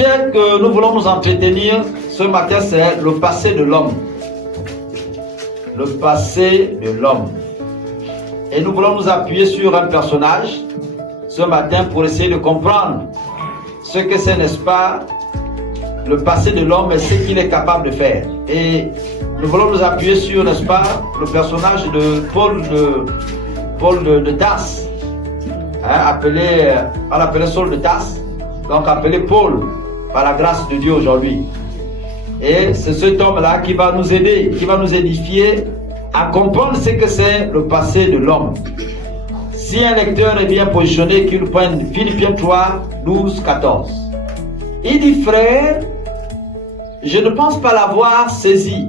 sujet que nous voulons nous entretenir ce matin, c'est le passé de l'homme. Le passé de l'homme. Et nous voulons nous appuyer sur un personnage ce matin pour essayer de comprendre ce que c'est, n'est-ce pas, le passé de l'homme et ce qu'il est capable de faire. Et nous voulons nous appuyer sur, n'est-ce pas, le personnage de Paul de Tarse, on l'appelait Saul de Tarse, donc appelé Paul par la grâce de Dieu aujourd'hui. Et c'est cet homme-là qui va nous aider, qui va nous édifier à comprendre ce que c'est le passé de l'homme. Si un lecteur est bien positionné, qu'il prenne Philippiens 3, 12, 14. Il dit, frère, je ne pense pas l'avoir saisi,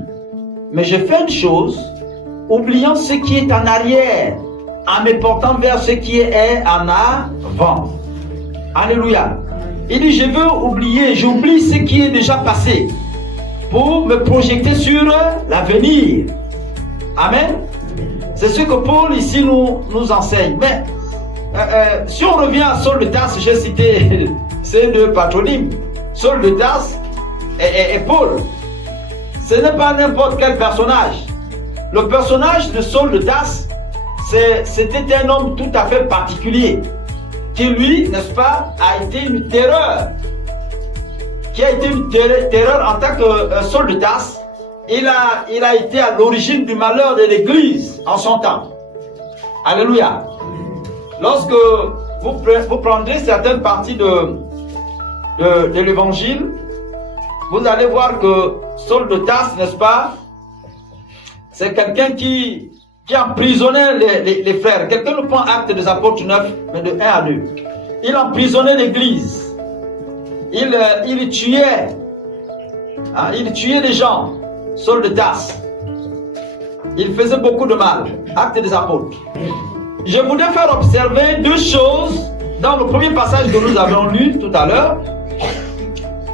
mais je fais une chose, oubliant ce qui est en arrière, en me portant vers ce qui est en avant. Alléluia. Il dit, je veux oublier, j'oublie ce qui est déjà passé, pour me projeter sur l'avenir. Amen. C'est ce que Paul ici nous enseigne. Mais si on revient à Saul de Tarse, j'ai cité ces deux patronymes, Saul de Tarse et Paul. Ce n'est pas n'importe quel personnage. Le personnage de Saul de Tarse, c'était un homme tout à fait particulier, qui lui, n'est-ce pas, a été une terreur. Qui a été une terreur en tant que Saul de Tarse. Il a été à l'origine du malheur de l'Église en son temps. Alléluia. Lorsque vous prendrez certaines parties de l'Évangile, vous allez voir que Saul de Tarse, n'est-ce pas, c'est quelqu'un qui emprisonnait les frères. Quelqu'un nous prend Actes des Apôtres 9, mais de 1 à 2. Il emprisonnait l'Église. Il tuait. Il tuait les gens. Saul de Tarse. Il faisait beaucoup de mal. Actes des Apôtres. Je voudrais faire observer deux choses dans le premier passage que nous avons lu tout à l'heure,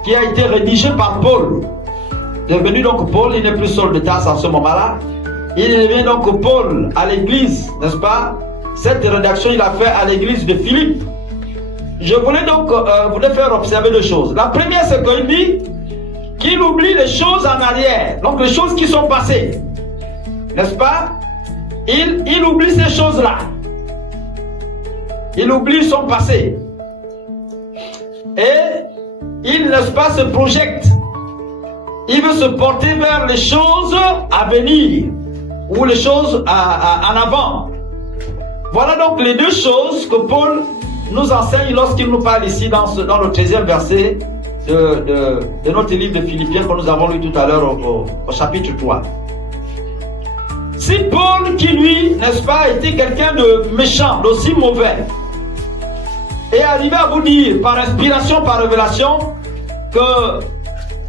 qui a été rédigé par Paul. Devenu donc Paul, il n'est plus Saul de Tarse en ce moment-là. Il devient donc Paul à l'église, n'est-ce pas? Cette rédaction, il a fait à l'église de Philippe. Je voulais donc voudrais faire observer deux choses. La première, c'est qu'il dit qu'il oublie les choses en arrière, donc les choses qui sont passées, n'est-ce pas? Il oublie ces choses-là. Il oublie son passé. Et il, n'est-ce pas, se projette. Il veut se porter vers les choses à venir, ou les choses en avant. Voilà donc les deux choses que Paul nous enseigne lorsqu'il nous parle ici dans le 13e verset de notre livre de Philippiens que nous avons lu tout à l'heure au chapitre 3. Si Paul, qui lui, n'est-ce pas, était quelqu'un de méchant, d'aussi mauvais, est arrivé à vous dire par inspiration, par révélation,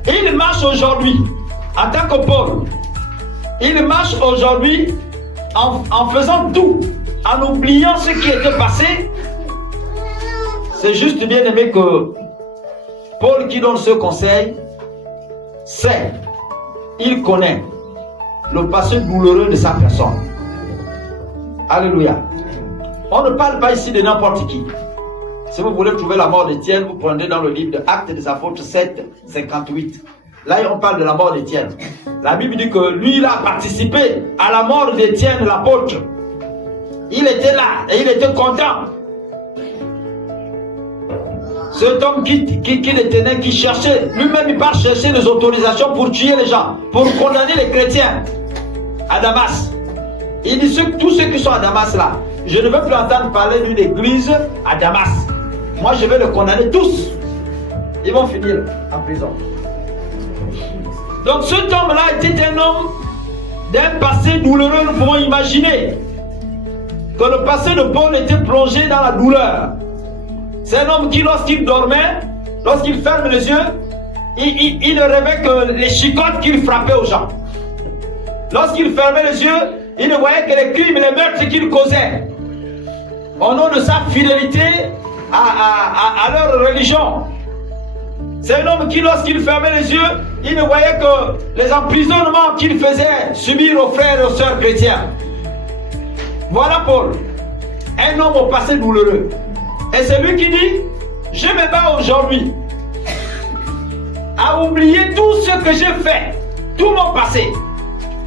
qu'il marche aujourd'hui en tant que Paul, il marche aujourd'hui en faisant tout, en oubliant ce qui était passé, c'est juste bien aimé que Paul qui donne ce conseil, sait, il connaît le passé douloureux de sa personne. Alléluia. On ne parle pas ici de n'importe qui. Si vous voulez trouver la mort d'Étienne, vous prenez dans le livre de Actes des Apôtres 7, 58. Là, on parle de la mort d'Étienne. La Bible dit que lui, il a participé à la mort d'Étienne, l'apôtre. Il était là et il était content. Cet homme qui les tenait, qui cherchait, lui-même il part chercher des autorisations pour tuer les gens, pour condamner les chrétiens à Damas. Il dit tous ceux qui sont à Damas là, je ne veux plus entendre parler d'une église à Damas. Moi je vais les condamner tous. Ils vont finir en prison. Donc cet homme-là était un homme d'un passé douloureux. Nous pouvons imaginer que le passé de Paul était plongé dans la douleur. C'est un homme qui, lorsqu'il dormait, lorsqu'il ferme les yeux, il ne rêvait que les chicottes qu'il frappait aux gens. Lorsqu'il fermait les yeux, il ne voyait que les crimes et les meurtres qu'il causait. Au nom de sa fidélité à leur religion. C'est un homme qui, lorsqu'il fermait les yeux, il ne voyait que les emprisonnements qu'il faisait subir aux frères et aux sœurs chrétiens. Voilà Paul, un homme au passé douloureux. Et c'est lui qui dit, je me bats aujourd'hui à oublier tout ce que j'ai fait, tout mon passé.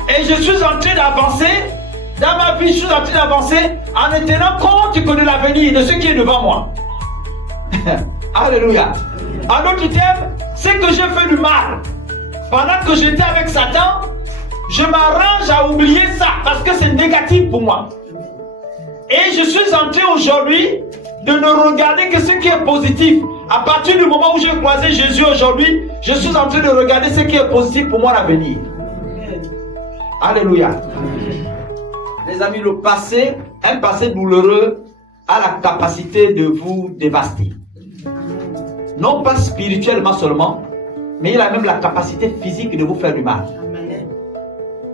Et je suis en train d'avancer, dans ma vie, je suis en train d'avancer en ne tenant compte que de l'avenir, de ce qui est devant moi. Alléluia. En d'autres termes, c'est que j'ai fait du mal. Pendant que j'étais avec Satan, je m'arrange à oublier ça parce que c'est négatif pour moi. Et je suis en train aujourd'hui de ne regarder que ce qui est positif. À partir du moment où j'ai croisé Jésus aujourd'hui, je suis en train de regarder ce qui est positif pour moi à l'avenir. Alléluia. Les amis, le passé, un passé douloureux, a la capacité de vous dévaster. Non pas spirituellement seulement, mais il a même la capacité physique de vous faire du mal.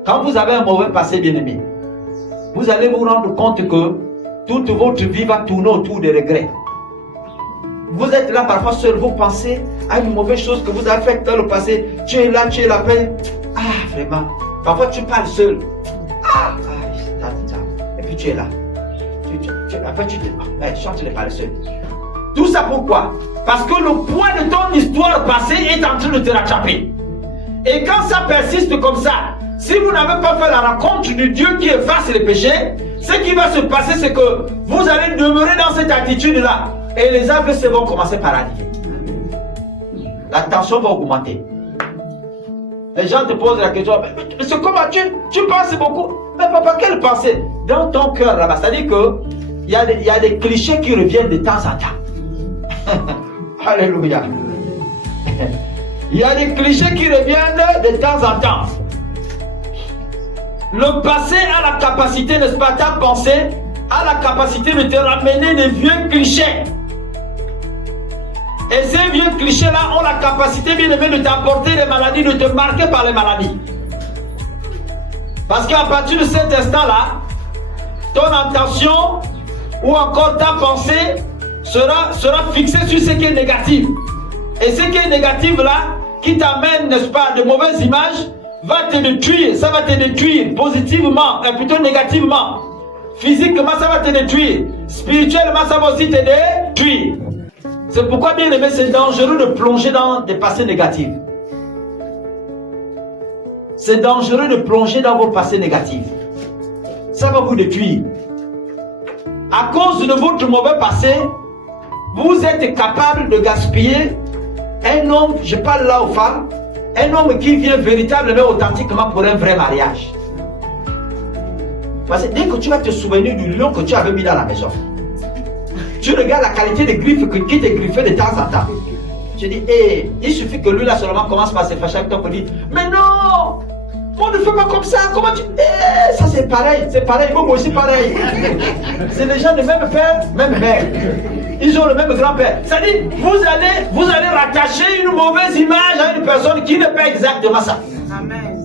Quand vous avez un mauvais passé, bien-aimé, vous allez vous rendre compte que toute votre vie va tourner autour des regrets. Vous êtes là parfois seul, vous pensez à une mauvaise chose que vous avez faite dans le passé. Tu es là, tu es la peine. Ah, vraiment. Parfois tu parles seul. Et puis tu es là. Après tu te chante les paroles seul. Tout ça pourquoi? Parce que le poids de ton histoire passée est en train de te rattraper. Et quand ça persiste comme ça, si vous n'avez pas fait la rencontre du Dieu qui efface les péchés, ce qui va se passer, c'est que vous allez demeurer dans cette attitude-là. Et les AVC vont commencer par arriver. La tension va augmenter. Les gens te posent la question, mais c'est comment tu penses beaucoup? Mais papa, quelle pensée? Dans ton cœur là-bas, c'est-à-dire qu'il y a des clichés qui reviennent de temps en temps. Alléluia. Il y a des clichés qui reviennent de temps en temps. Le passé a la capacité, n'est-ce pas, ta pensée a la capacité de te ramener des vieux clichés. Et ces vieux clichés-là ont la capacité, bien aimé, de t'apporter des maladies, de te marquer par les maladies. Parce qu'à partir de cet instant-là, ton intention ou encore ta pensée sera fixée sur ce qui est négatif. Et ce qui est négatif là, qui t'amène, n'est-ce pas, de mauvaises images, va te détruire. Ça va te détruire positivement et plutôt négativement. Physiquement, ça va te détruire. Spirituellement, ça va aussi te détruire. C'est pourquoi, bien aimé, c'est dangereux de plonger dans des passés négatifs. C'est dangereux de plonger dans vos passés négatifs. Ça va vous détruire. À cause de votre mauvais passé, vous êtes capable de gaspiller un homme, je parle là aux femmes, un homme qui vient véritablement, authentiquement pour un vrai mariage. Parce que dès que tu vas te souvenir du lion que tu avais mis dans la maison, tu regardes la qualité des griffes qui t'est griffé de temps en temps. Tu dis, il suffit que lui là seulement commence par se fâcher avec toi pour dire, mais non, on ne fait pas comme ça, comment tu... ça c'est pareil, moi aussi pareil. C'est les gens de même père, même mère. Ils ont le même grand-père. C'est-à-dire, vous allez rattacher une mauvaise image à une personne qui n'est pas exactement ça. Amen.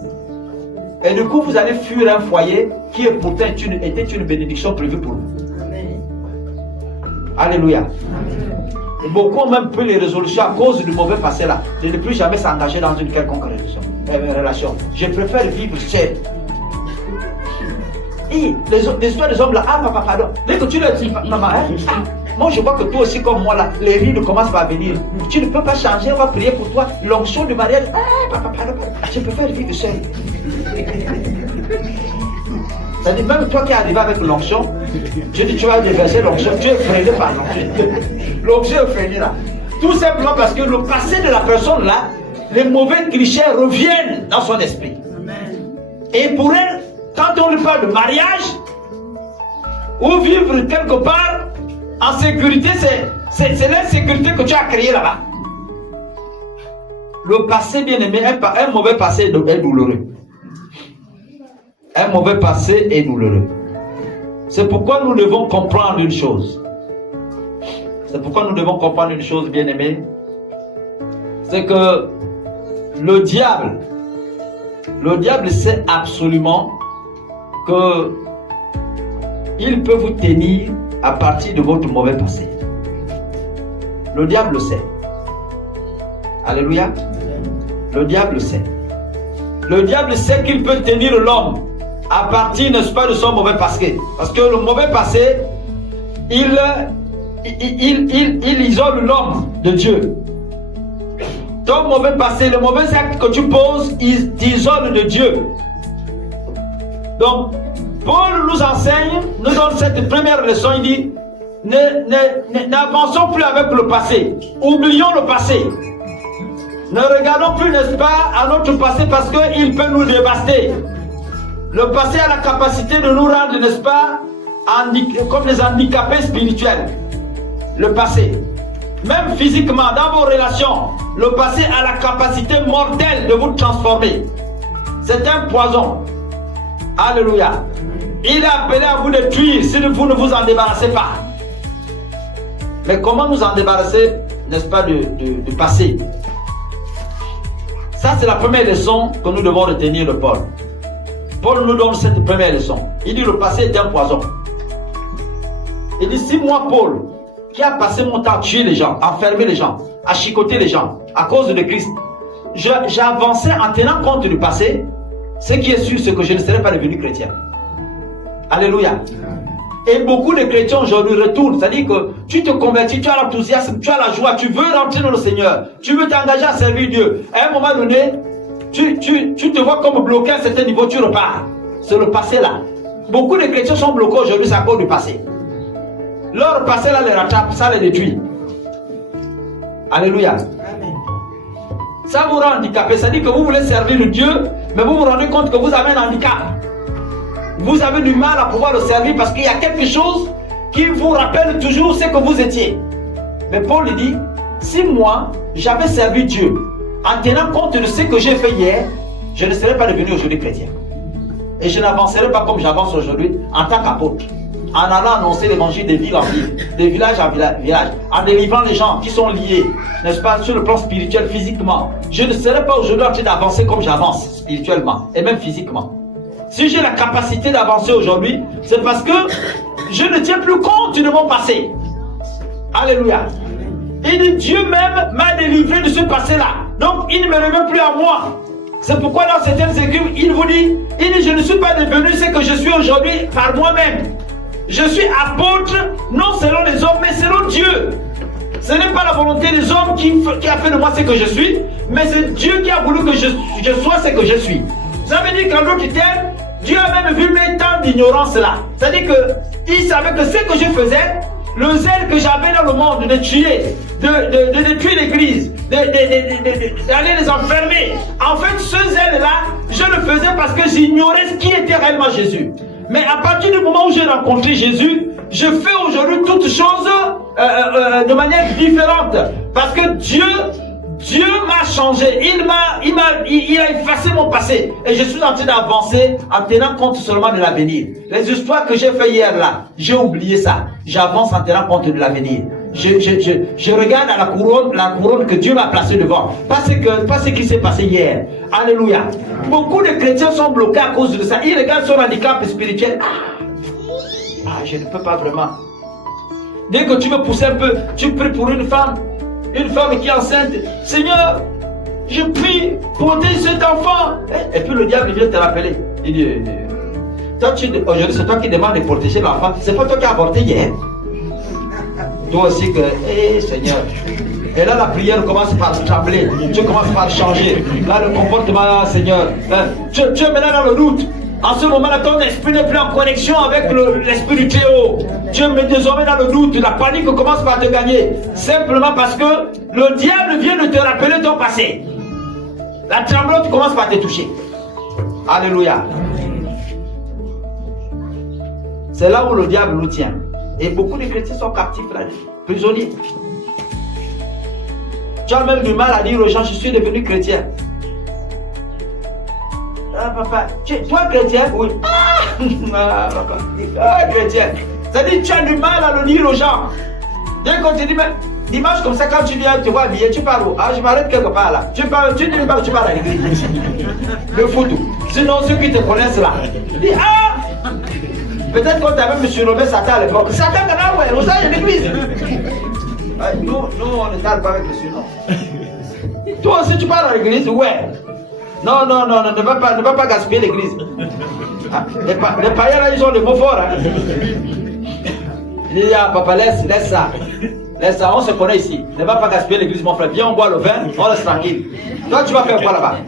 Et du coup, vous allez fuir un foyer qui est pourtant était une bénédiction prévue pour vous. Amen. Alléluia. Amen. Et beaucoup ont même pris les résolutions à cause du mauvais passé là, de ne plus jamais s'engager dans une quelconque relation. Je préfère vivre seul. Et les histoires des hommes là, papa, pardon. Dès que tu leur dis, maman, moi je vois que toi aussi comme moi là, les rides commencent à venir. Tu ne peux pas changer, on va prier pour toi. L'onction du mariage, papa, pardon, je préfère vivre seul. C'est-à-dire, même toi qui es arrivé avec l'onction, je dis tu vas déverser l'onction, tu es freiné par l'onction. L'onction est freiné là. Tout simplement parce que le passé de la personne là, les mauvais clichés reviennent dans son esprit. Amen. Et pour elle, quand on lui parle de mariage, ou vivre quelque part en sécurité, c'est l'insécurité que tu as créée là-bas. Le passé, bien aimé, un mauvais passé est douloureux. Un mauvais passé est douloureux. C'est pourquoi nous devons comprendre une chose. C'est pourquoi nous devons comprendre une chose, bien aimé. C'est que le diable sait absolument que il peut vous tenir à partir de votre mauvais passé. Le diable le sait. Alléluia. Le diable le sait. Le diable sait qu'il peut tenir l'homme à partir, n'est-ce pas, de son mauvais passé. Parce que le mauvais passé, il isole l'homme de Dieu. Ton mauvais passé, le mauvais acte que tu poses, il t'isole de Dieu. Donc, Paul nous enseigne, nous donne cette première leçon, il dit, n'avançons plus avec le passé. Oublions le passé. Ne regardons plus, n'est-ce pas, à notre passé parce qu'il peut nous dévaster. Le passé a la capacité de nous rendre, n'est-ce pas, comme des handicapés spirituels. Le passé. Même physiquement, dans vos relations, le passé a la capacité mortelle de vous transformer. C'est un poison. Alléluia. Il est appelé à vous de tuer si vous ne vous en débarrassez pas. Mais comment nous en débarrasser, n'est-ce pas, du passé? Ça, c'est la première leçon que nous devons retenir de Paul. Paul nous donne cette première leçon. Il dit le passé est un poison. Il dit si moi, Paul, qui a passé mon temps à tuer les gens, à enfermer les gens, à chicoter les gens, à cause de Christ, j'avançais en tenant compte du passé, ce qui est sûr, c'est que je ne serais pas devenu chrétien. Alléluia. Et beaucoup de chrétiens aujourd'hui retournent. C'est-à-dire que tu te convertis, tu as l'enthousiasme, tu as la joie, tu veux rentrer dans le Seigneur, tu veux t'engager à servir Dieu. À un moment donné, tu te vois comme bloqué à un certain niveau, tu repars. C'est le passé là. Beaucoup de chrétiens sont bloqués aujourd'hui, c'est à cause du passé. Leur passé là les rattrape, ça les détruit. Alléluia. Amen. Ça vous rend handicapé, c'est-à-dire que vous voulez servir le Dieu, mais vous vous rendez compte que vous avez un handicap. Vous avez du mal à pouvoir le servir parce qu'il y a quelque chose qui vous rappelle toujours ce que vous étiez. Mais Paul dit, si moi, j'avais servi Dieu en tenant compte de ce que j'ai fait hier, je ne serais pas devenu aujourd'hui chrétien. Et je n'avancerai pas comme j'avance aujourd'hui en tant qu'apôtre. En allant annoncer l'évangile de ville en ville, de village en village, en délivrant les gens qui sont liés, n'est-ce pas, sur le plan spirituel, physiquement. Je ne serais pas aujourd'hui en train d'avancer comme j'avance spirituellement et même physiquement. Si j'ai la capacité d'avancer aujourd'hui, c'est parce que je ne tiens plus compte de mon passé. Alléluia. Il dit, Dieu même m'a délivré de ce passé-là. Donc, il ne me remet plus à moi. C'est pourquoi dans certaines écritures, il vous dit, je ne suis pas devenu ce que je suis aujourd'hui par moi-même. Je suis apôtre, non selon les hommes, mais selon Dieu. Ce n'est pas la volonté des hommes qui a fait de moi ce que je suis, mais c'est Dieu qui a voulu que je sois ce que je suis. Ça veut dire qu'en d'autres termes, Dieu a même vu mes temps d'ignorance là. C'est-à-dire qu'il savait que ce que je faisais, le zèle que j'avais dans le monde de tuer, de tuer l'église, d'aller les enfermer. En fait, ce zèle-là, je le faisais parce que j'ignorais ce qui était réellement Jésus. Mais à partir du moment où j'ai rencontré Jésus, je fais aujourd'hui toutes choses de manière différente. Parce que Dieu m'a changé, il a effacé mon passé et je suis en train d'avancer en tenant compte seulement de l'avenir. Les histoires que j'ai fait hier là, j'ai oublié ça. J'avance en tenant compte de l'avenir. Je regarde à la couronne que Dieu m'a placée devant. Pas ce qui s'est passé hier. Alléluia. Beaucoup de chrétiens sont bloqués à cause de ça. Ils regardent son handicap spirituel. Je ne peux pas vraiment. Dès que tu me pousses un peu, tu pries pour une femme qui est enceinte. Seigneur, je prie pour cet enfant. Et puis le diable vient te rappeler. Il dit, aujourd'hui c'est toi qui demandes de protéger l'enfant. C'est pas toi qui as avorté hier. Toi aussi que, Seigneur. Et là la prière commence par trembler. Tu commences par changer. Là le comportement, Seigneur. Tu es maintenant dans le doute. En ce moment-là, ton esprit n'est plus en connexion avec l'esprit du Très-Haut. Tu es désormais dans le doute. La panique commence par te gagner. Simplement parce que le diable vient de te rappeler ton passé. La tremblante commence par te toucher. Alléluia. C'est là où le diable nous tient. Et beaucoup de chrétiens sont captifs là, prisonniers. Tu as même du mal à dire aux gens, je suis devenu chrétien. Papa, toi chrétien? Oui. Papa. Chrétien. C'est-à-dire tu as du mal à le dire aux gens. Dès qu'on te dit, mais dimanche comme ça, quand tu viens te voir habillé, tu pars où? Je m'arrête quelque part là. Tu dis tu pars à l'église. Le photo. Sinon, ceux qui te connaissent là, dis peut-être qu'on t'a même surnommé Satan à l'époque. Satan, ouais, on est à l'église. Nous, on ne parle pas avec le surnom. Toi aussi, tu pars à l'église? Ouais. Non, ne va pas gaspiller l'église. Les païens là, ils ont des mots forts. Il dit, papa, laisse ça. Laisse ça, on se connaît ici. Ne va pas gaspiller l'église, mon frère. Viens, on boit le vin, on reste tranquille. Toi, tu vas faire quoi là-bas?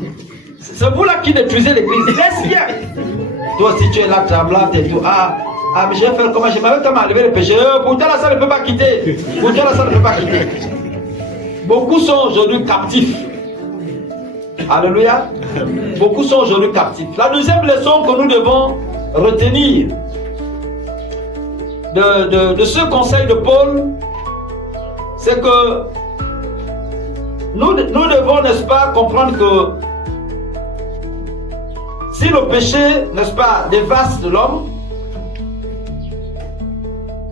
C'est vous là qui détruisez l'église. Laisse bien. Toi aussi, tu es là, tremblante et tout. Ah, mais je vais faire comment? Je m'avais tellement enlevé le péché. Pourtant, la salle ne peut pas quitter. Pourtant, la salle ne peut pas quitter. Beaucoup sont aujourd'hui captifs. Alléluia. Beaucoup sont aujourd'hui captifs. La deuxième leçon que nous devons retenir de ce conseil de Paul, c'est que nous devons, n'est-ce pas, comprendre que si le péché, n'est-ce pas, dévaste l'homme,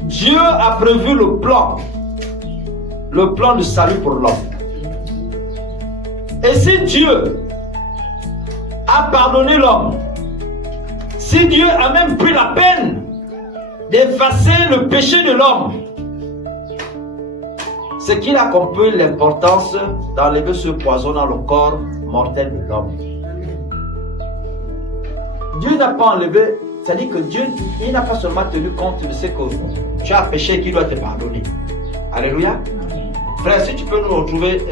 Dieu a prévu le plan de salut pour l'homme. Et si Dieu a pardonné l'homme, si Dieu a même pris la peine d'effacer le péché de l'homme, c'est qu'il a compris l'importance d'enlever ce poison dans le corps mortel de l'homme. Dieu n'a pas enlevé, c'est-à-dire que Dieu, il n'a pas seulement tenu compte de ce que tu as péché et qu'il doit te pardonner. Alléluia. Frère, si tu peux nous retrouver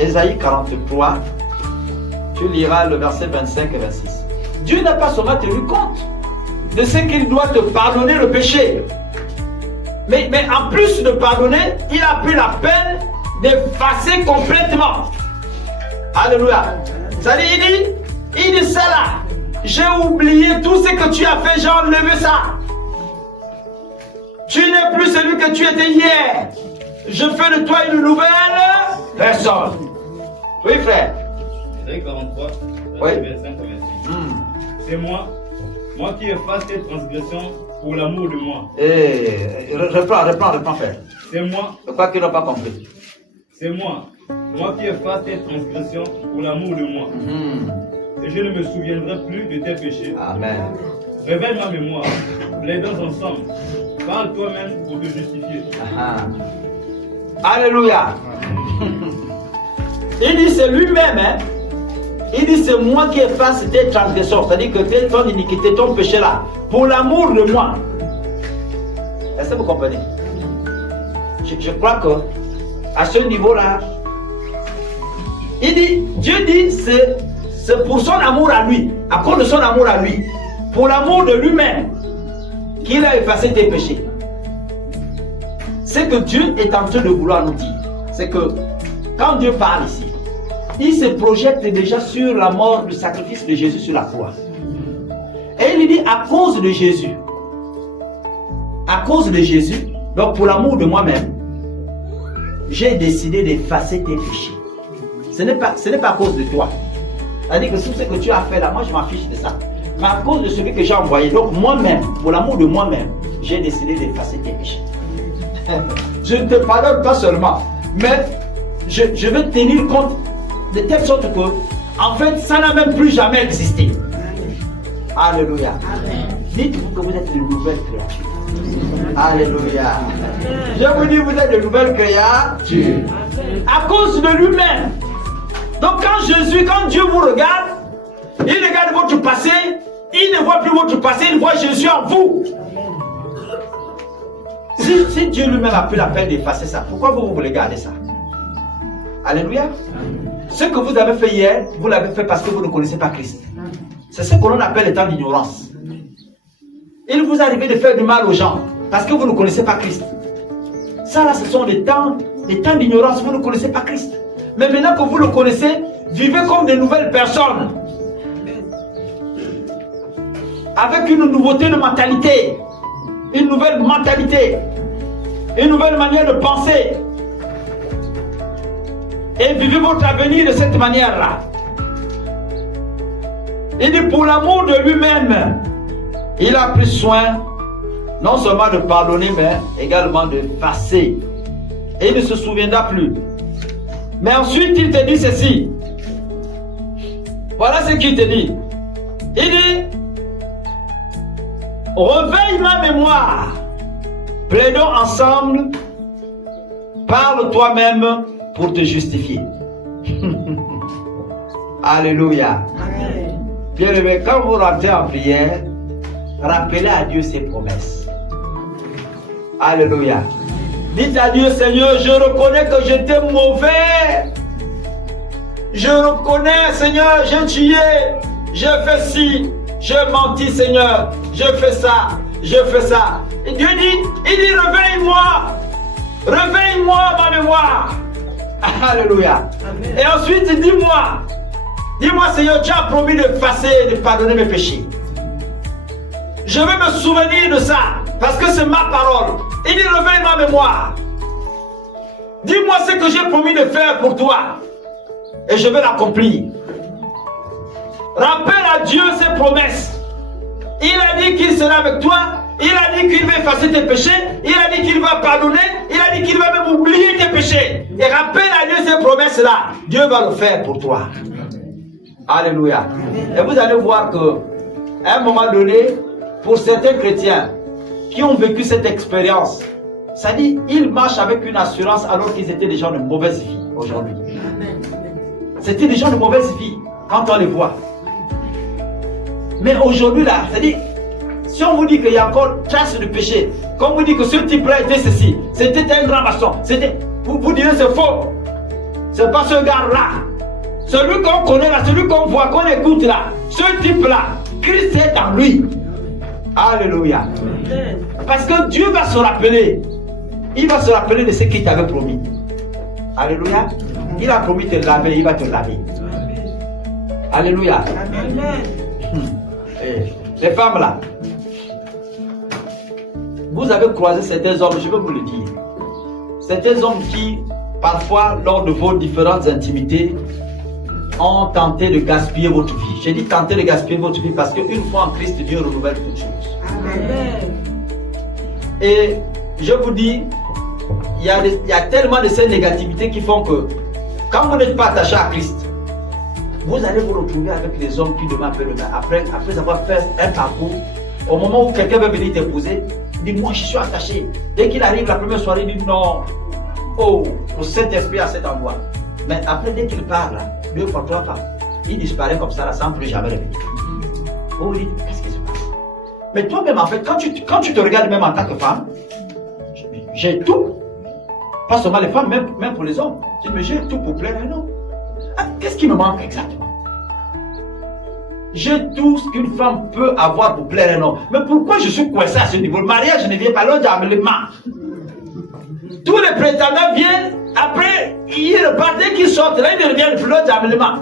Ésaïe 43, tu liras le verset 25 et 26. Dieu n'a pas seulement tenu compte de ce qu'il doit te pardonner le péché. Mais en plus de pardonner, il a pris la peine d'effacer complètement. Alléluia. C'est-à-dire, il dit ça là. J'ai oublié tout ce que tu as fait, j'ai enlevé ça. Tu n'es plus celui que tu étais hier. Je fais de toi une nouvelle personne. Oui, frère. Ésaïe 43, oui. Verset 26. C'est moi qui efface tes transgressions pour l'amour de moi. Reprends, frère. C'est moi. Quoi qu'ils n'ont pas compris. C'est moi qui efface tes transgressions pour l'amour de moi. Et je ne me souviendrai plus de tes péchés. Amen. Révèle ma mémoire, plaidons ensemble. Parle toi-même pour te justifier. Alléluia. Il dit c'est lui-même, hein. Il dit c'est moi qui efface tes transgressions, c'est-à-dire que ton iniquité, ton péché là, pour l'amour de moi. Est-ce que vous comprenez? Je crois que à ce niveau-là, il dit, Dieu dit c'est pour son amour à lui, à cause de son amour à lui, pour l'amour de lui-même, qu'il a effacé tes péchés. Ce que Dieu est en train de vouloir nous dire, c'est que quand Dieu parle ici, il se projette déjà sur la mort du sacrifice de Jésus sur la croix. Et il dit à cause de Jésus, donc pour l'amour de moi-même, j'ai décidé d'effacer tes péchés. Ce n'est pas à cause de toi. C'est-à-dire que tout ce que tu as fait là, moi je m'en fiche de ça. Mais à cause de celui que j'ai envoyé, donc moi-même, pour l'amour de moi-même, j'ai décidé d'effacer tes péchés. Je ne te pardonne pas seulement, mais je vais tenir compte de telle sorte que, en fait, ça n'a même plus jamais existé. Alléluia. Dites-vous que vous êtes une nouvelle créature. Alléluia. Je vous dis, vous êtes de nouvelles créatures. À cause de lui-même. Donc quand Dieu vous regarde, il regarde votre passé, il ne voit plus votre passé, il voit Jésus en vous. Si Dieu lui-même a pris la peine d'effacer ça, pourquoi vous voulez garder ça? Alléluia. Ce que vous avez fait hier, vous l'avez fait parce que vous ne connaissez pas Christ. C'est ce que l'on appelle le temps d'ignorance. Il vous arrive de faire du mal aux gens parce que vous ne connaissez pas Christ. Ça là, ce sont des temps d'ignorance, vous ne connaissez pas Christ. Mais maintenant que vous le connaissez, vivez comme de nouvelles personnes. Avec une nouveauté de mentalité. Une nouvelle mentalité. Une nouvelle manière de penser. Et vivez votre avenir de cette manière-là. Il dit pour l'amour de lui-même, il a pris soin non seulement de pardonner, mais également de effacer. Et il ne se souviendra plus. Mais ensuite, il te dit ceci. Voilà ce qu'il te dit. Il dit, réveille ma mémoire. Plaidons ensemble. Parle toi-même pour te justifier. Alléluia. Bien-aimé, quand vous rentrez en prière, rappelez à Dieu ses promesses. Alléluia. Dites à Dieu, Seigneur, je reconnais que j'étais mauvais. Je reconnais, Seigneur, j'ai tué, j'ai fait ci, j'ai menti, Seigneur, je fais ça, je fais ça. Et Dieu dit, il dit, réveille-moi, réveille-moi ma mémoire. Alléluia. Amen. Et ensuite, dis-moi, Seigneur, tu as promis d'effacer et de pardonner mes péchés. Je vais me souvenir de ça, parce que c'est ma parole. Il dit, réveille ma mémoire. Dis-moi ce que j'ai promis de faire pour toi, et je vais l'accomplir. Rappelle à Dieu ses promesses. Il a dit qu'il sera avec toi. Il a dit qu'il va effacer tes péchés. Il a dit qu'il va pardonner. Il a dit qu'il va même oublier tes péchés. Et rappelle à Dieu ces promesses-là. Dieu va le faire pour toi. Alléluia. Et vous allez voir qu'à un moment donné, pour certains chrétiens qui ont vécu cette expérience, ça dit, ils marchent avec une assurance alors qu'ils étaient des gens de mauvaise vie aujourd'hui. C'était des gens de mauvaise vie quand on les voit. Mais aujourd'hui là, c'est-à-dire, si on vous dit qu'il y a encore trace de péché, quand on vous dit que ce type-là était ceci, c'était un grand maçon, vous direz c'est faux. C'est pas ce gars-là. Celui qu'on connaît là, celui qu'on voit, qu'on écoute là, ce type-là, Christ est en lui. Alléluia. Parce que Dieu va se rappeler. Il va se rappeler de ce qu'il t'avait promis. Alléluia. Il a promis de te laver, il va te laver. Alléluia. Les femmes là, vous avez croisé certains hommes, je vais vous le dire. Certains hommes qui, parfois, lors de vos différentes intimités, ont tenté de gaspiller votre vie. J'ai dit tenter de gaspiller votre vie parce qu'une fois en Christ, Dieu renouvelle toutes choses. Amen. Et je vous dis, il y a tellement de ces négativités qui font que quand vous n'êtes pas attaché à Christ, vous allez vous retrouver avec les hommes qui demain appellent le main. Après avoir fait un parcours, au moment où quelqu'un va venir t'épouser, il dit, moi je suis attaché. Dès qu'il arrive la première soirée, il dit non. Oh, le Saint-Esprit à cet endroit. Mais après, dès qu'il parle, 2 fois 3 fois, il disparaît comme ça, là, sans plus jamais revenir. Vous vous dites, qu'est-ce qui se passe? Mais toi-même, en fait, quand tu te regardes même en tant que femme, j'ai tout. Pas seulement les femmes, même pour les hommes. Je dis, mais j'ai tout pour plaire à un homme. Ah, qu'est-ce qui me manque exactement? J'ai tout ce qu'une femme peut avoir pour plaire à un homme. Mais pourquoi je suis coincé à ce niveau? Le mariage ne vient pas, l'autre d'amènement. Tous les prétendants viennent, après, ils repartent, dès qu'ils sortent, là, ils ne reviennent plus, l'autre d'amènement.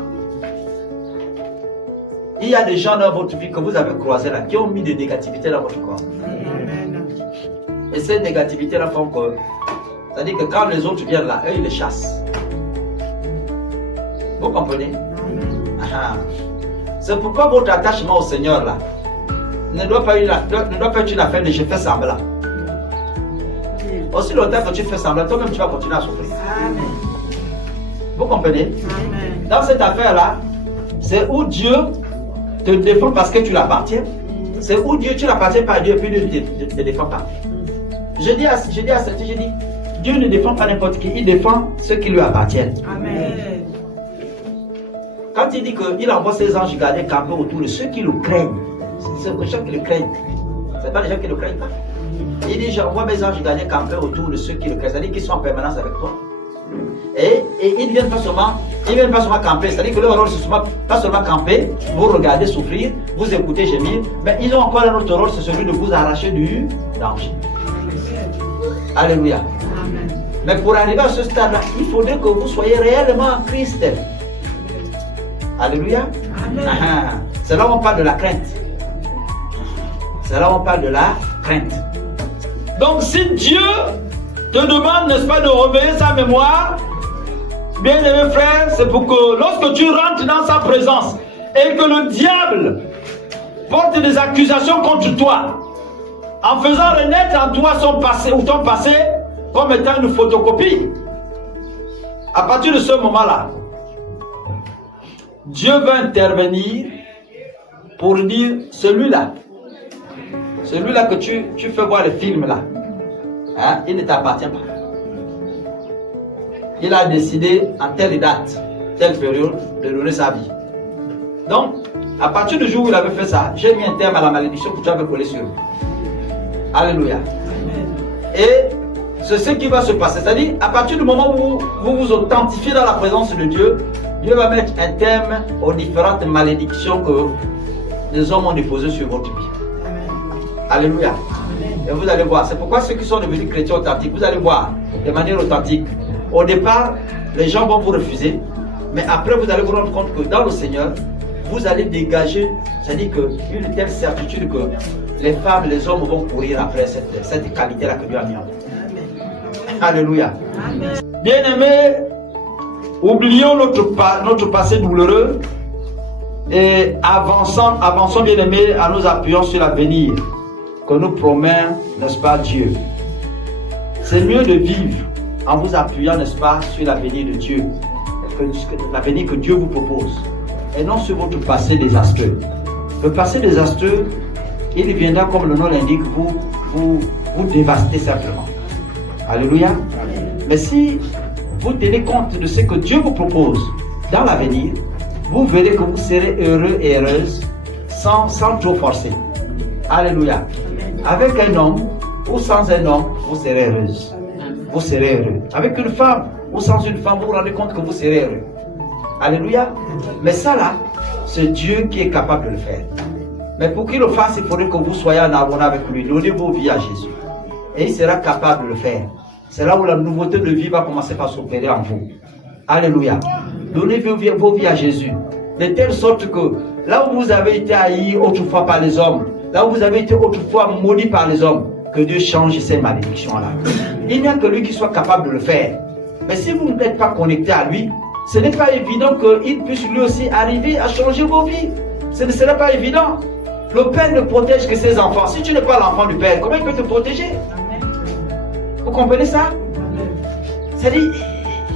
Il y a des gens dans votre vie que vous avez croisés là, qui ont mis des négativités dans votre corps. Et ces négativités-là font que, c'est-à-dire que quand les autres viennent là, eux, ils les chassent. Vous comprenez? C'est pourquoi votre attachement au Seigneur là ne doit pas être une affaire de je fais semblant. Aussi longtemps que tu fais semblant, toi-même tu vas continuer à souffrir. Amen. Vous comprenez? Amen. Dans cette affaire là, c'est où Dieu te défend parce que tu l'appartiens. C'est où Dieu, tu l'appartiens par Dieu et puis Dieu ne te défend pas. Je dis à certains, je dis, Dieu ne défend pas n'importe qui, il défend ceux qui lui appartiennent. Amen. Quand il dit qu'il envoie ses anges garder camper autour de ceux qui le craignent, c'est les gens qui le craignent. Ce n'est pas les gens qui ne le craignent pas. Il dit, j'envoie mes anges garder camper autour de ceux qui le craignent. C'est-à-dire qu'ils sont en permanence avec toi. Et ils ne viennent pas seulement camper. C'est-à-dire que leur rôle, c'est pas seulement camper, vous regarder souffrir, vous écouter gémir, mais ils ont encore un autre rôle, c'est celui de vous arracher du danger. Alléluia. Amen. Mais pour arriver à ce stade-là, il faudrait que vous soyez réellement en Christ. Alléluia. Amen. C'est là où on parle de la crainte. C'est là où on parle de la crainte. Donc si Dieu te demande, n'est-ce pas, de réveiller sa mémoire, bien aimé frère, c'est pour que lorsque tu rentres dans sa présence et que le diable porte des accusations contre toi, en faisant renaître en toi son passé ou ton passé comme étant une photocopie, à partir de ce moment-là, Dieu va intervenir pour dire, celui-là que tu fais voir le film là, hein, il ne t'appartient pas. Il a décidé en telle date, telle période, de donner sa vie. Donc, à partir du jour où il avait fait ça, j'ai mis un terme à la malédiction que tu avais collé sur lui. Alléluia. Et c'est ce qui va se passer. C'est-à-dire, à partir du moment où vous vous authentifiez dans la présence de Dieu, Dieu va mettre un terme aux différentes malédictions que les hommes ont déposées sur votre vie. Alléluia. Et vous allez voir, c'est pourquoi ceux qui sont devenus chrétiens authentiques, vous allez voir de manière authentique. Au départ, les gens vont vous refuser, mais après vous allez vous rendre compte que dans le Seigneur, vous allez dégager, c'est-à-dire une telle certitude que les femmes, les hommes vont courir après cette qualité-là que Dieu a mis en vous. Alléluia. Bien-aimés, oublions notre passé douloureux et avançons bien-aimés, en nous appuyant sur l'avenir que nous promet, n'est-ce pas, Dieu. C'est mieux de vivre en vous appuyant, n'est-ce pas, sur l'avenir de Dieu, l'avenir que Dieu vous propose, et non sur votre passé désastreux. Le passé désastreux, il viendra, comme le nom l'indique, vous dévaster simplement. Alléluia. Mais si vous tenez compte de ce que Dieu vous propose dans l'avenir, vous verrez que vous serez heureux et heureuse sans trop forcer. Alléluia. Avec un homme ou sans un homme, vous serez heureuse. Vous serez heureux. Avec une femme ou sans une femme, vous vous rendez compte que vous serez heureux. Alléluia. Mais ça là, c'est Dieu qui est capable de le faire. Mais pour qu'il le fasse, il faudrait que vous soyez en harmonie avec lui. Donnez vos vies à Jésus. Et il sera capable de le faire. C'est là où la nouveauté de vie va commencer par s'opérer en vous. Alléluia. Donnez vos vies à Jésus. De telle sorte que là où vous avez été haïs autrefois par les hommes, là où vous avez été autrefois maudits par les hommes, que Dieu change ces malédictions-là. Il n'y a que lui qui soit capable de le faire. Mais si vous n'êtes pas connecté à lui, ce n'est pas évident qu'il puisse lui aussi arriver à changer vos vies. Ce ne serait pas évident. Le Père ne protège que ses enfants. Si tu n'es pas l'enfant du Père, comment il peut te protéger? Vous comprenez ça? C'est-à-dire,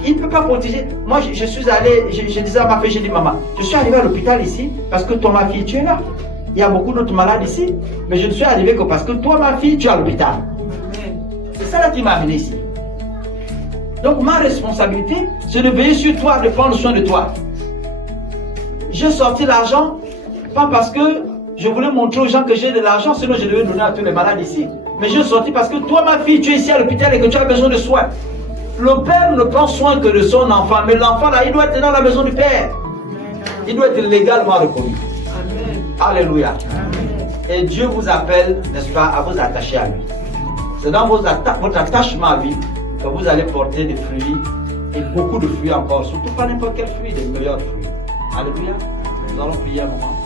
il ne peut pas protéger. Moi, je suis allé, je disais à ma fille, j'ai dit, maman, je suis arrivé à l'hôpital ici parce que toi, ma fille, tu es là. Il y a beaucoup d'autres malades ici. Mais je ne suis arrivé que parce que toi, ma fille, tu es à l'hôpital. C'est ça là qui m'a amené ici. Donc, ma responsabilité, c'est de veiller sur toi, de prendre soin de toi. J'ai sorti l'argent, pas parce que je voulais montrer aux gens que j'ai de l'argent, sinon je devais donner à tous les malades ici. Mais j'ai sorti parce que toi, ma fille, tu es ici à l'hôpital et que tu as besoin de soins. Le père ne prend soin que de son enfant, mais l'enfant là, il doit être dans la maison du père. Il doit être légalement reconnu. Alléluia. Et Dieu vous appelle, n'est-ce pas, à vous attacher à lui. C'est dans votre attachement à lui que vous allez porter des fruits, et beaucoup de fruits encore, surtout pas n'importe quel fruit, des meilleurs fruits. Alléluia. Nous allons prier un moment.